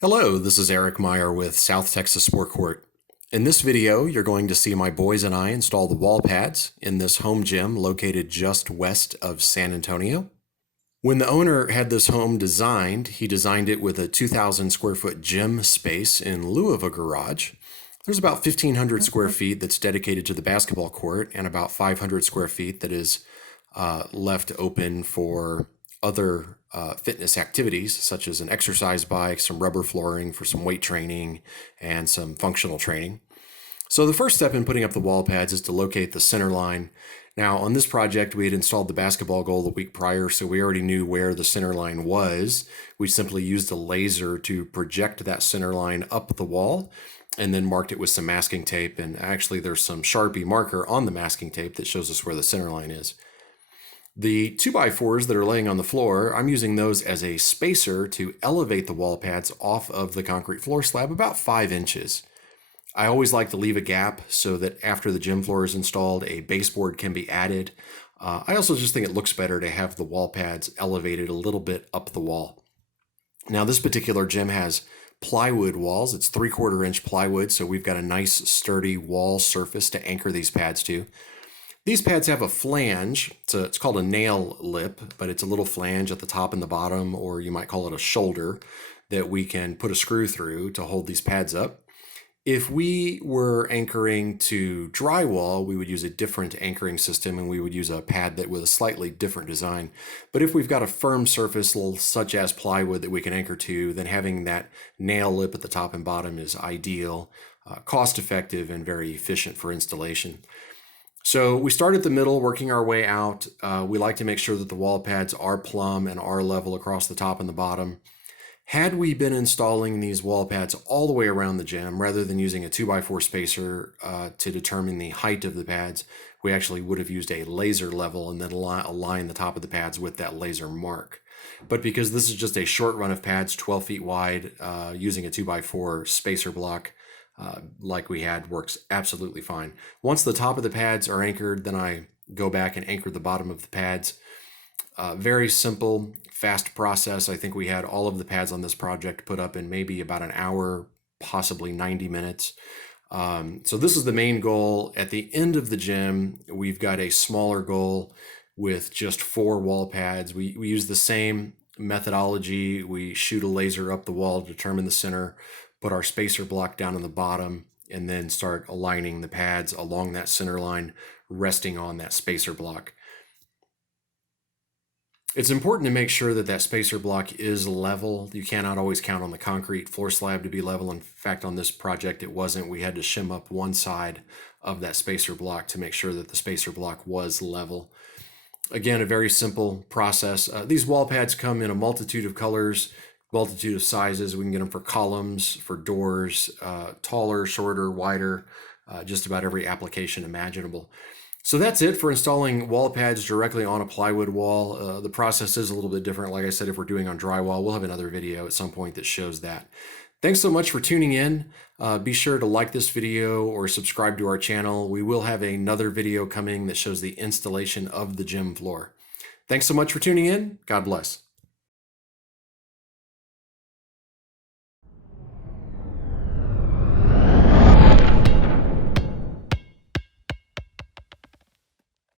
Hello, this is Eric Meyer with South Texas Sport Court. In this video, you're going to see my boys and I install the wall pads in this home gym located just west of San Antonio. When the owner had this home designed, he designed it with a 2,000 square foot gym space in lieu of a garage. There's about 1,500 square feet that's dedicated to the basketball court and about 500 square feet that is left open for other fitness activities, such as an exercise bike, some rubber flooring for some weight training, and some functional training. So the first step in putting up the wall pads is to locate the center line. Now, on this project, we had installed the basketball goal the week prior, so we already knew where the center line was. We simply used a laser to project that center line up the wall and then marked it with some masking tape. And actually, there's some Sharpie marker on the masking tape that shows us where the center line is. The 2x4s that are laying on the floor, I'm using those as a spacer to elevate the wall pads off of the concrete floor slab about 5 inches. I always like to leave a gap so that after the gym floor is installed, a baseboard can be added. I also just think it looks better to have the wall pads elevated a little bit up the wall. Now, this particular gym has plywood walls. It's 3/4 inch plywood, so we've got a nice sturdy wall surface to anchor these pads to. These pads have a flange, so it's called a nail lip, but it's a little flange at the top and the bottom, or you might call it a shoulder, that we can put a screw through to hold these pads up. If we were anchoring to drywall, we would use a different anchoring system and we would use a pad that with a slightly different design. But if we've got a firm surface such as plywood that we can anchor to, then having that nail lip at the top and bottom is ideal, cost effective, and very efficient for installation. So we start at the middle, working our way out. We like to make sure that the wall pads are plumb and are level across the top and the bottom. Had we been installing these wall pads all the way around the gym, rather than using a 2x4 spacer to determine the height of the pads, we actually would have used a laser level and then align the top of the pads with that laser mark. But because this is just a short run of pads, 12 feet wide, using a 2x4 spacer block, like we had, works absolutely fine. Once the top of the pads are anchored, then I go back and anchor the bottom of the pads. Very simple, fast process. I think we had all of the pads on this project put up in maybe about an hour, possibly 90 minutes. So this is the main goal. At the end of the gym, we've got a smaller goal with just 4 wall pads. We use the same methodology. We shoot a laser up the wall to determine the center, put our spacer block down on the bottom, and then start aligning the pads along that center line, resting on that spacer block. It's important to make sure that that spacer block is level. You cannot always count on the concrete floor slab to be level. In fact, on this project, it wasn't. We had to shim up one side of that spacer block to make sure that the spacer block was level. Again, a very simple process. These wall pads come in a multitude of colors, multitude of sizes. We can get them for columns, for doors, taller, shorter, wider, just about every application imaginable. So that's it for installing wall pads directly on a plywood wall. The process is a little bit different. Like I said, if we're doing on drywall, we'll have another video at some point that shows that. Thanks so much for tuning in. Be sure to like this video or subscribe to our channel. We will have another video coming that shows the installation of the gym floor. Thanks so much for tuning in. God bless.